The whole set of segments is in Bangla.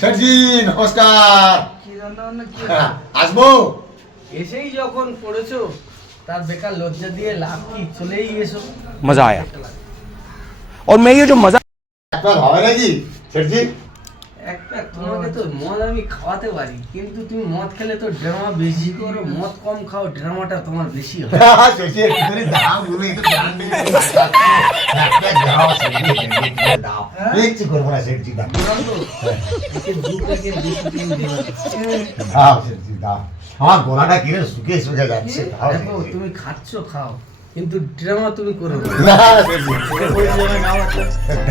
শেঠজি নমস্কার। কি রান্না বান্না কি? আসবো? এসেই যখন পড়েছো তার বেকার লজ্জা দিয়ে লাভ কি, চলেই এসো। मजा आया और मैं ये जो मजा আপনার হবে নাকি শেঠজি? একটা তোমাকে তো মদ আমি খাওয়াতে পারি, কিন্তু তুমি মদ খেলে তো ড্রামা বেশি করো, মদ কম খাও, ড্রামাটা তোমার বেশি হয়। শেঠজি একটু করে দাও, তুমি একটু দান দিলে একটা দাও শেঠজি, একটু দাও। কিচ্ছু করবো না শেঠজি, দাও। বুঝলাম তো? একে দু প্যাকেট বেশি তুমি দেবে। দাও শেঠজি দাও। আমার গলাটা কিরে শুকিয়ে শুকিয়ে যাচ্ছে। দাও দেখো শেঠজি। তুমি খাচ্ছ খাও, কিন্তু ড্রামা তুমি করো না। না শেঠজি,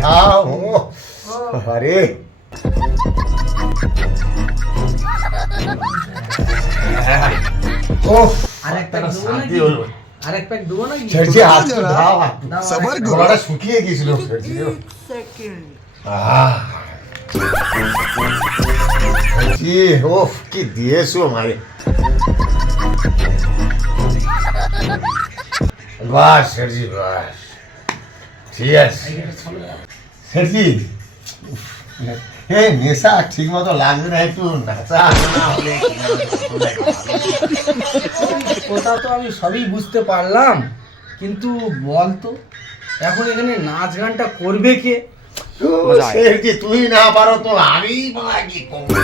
দাও। ও, আরে ওহ, আরেক প্যাক দেবো শান্তি নাকি? হলো। আরেক প্যাক দেবো নাকি? শেঠজি আজকে দাও। দাও, সবার আরেক গো। গলাটা শুকিয়ে গেছিল শেঠজি। আহ, শেঠজি, ওফ কি দিয়েছো আমারে। বাস শেঠজি বাস, ঠিক আছে প্যাকেট ছলো। শেঠজি। উফ, এ নেশা ঠিক মতো লাগবে না, একটু নাচা না হলে কি হবে? কথা তো আমি সবই বুঝতে পারলাম, কিন্তু বল তো এখন এখানে নাচ গানটা করবে কে? মজা আয়। শেঠজি তুমি না পারো তো আমি বাবা কি করবো?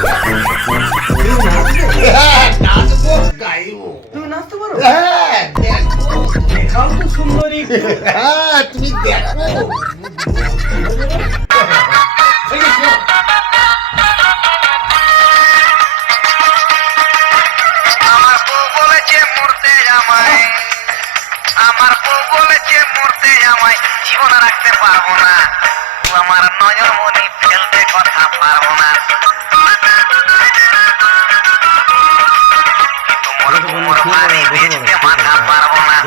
তুমি নাচবে? হ্যাঁ, নাচবো গাইবো। তুমি নাচতে পারো? হ্যাঁ, দেখো। দেখাও তো সুন্দরী একটু। হ্যাঁ, তুমি দেখো। আমার বউ বলেছে মরতে আমায়, আমার বউ বলেছে মরতে আমায়, জীবন রাখতে পারবো না, ও আমার নয়ন মনি ফেলতে কথা পারবো না। তোমার মারি মাথা পারবো না।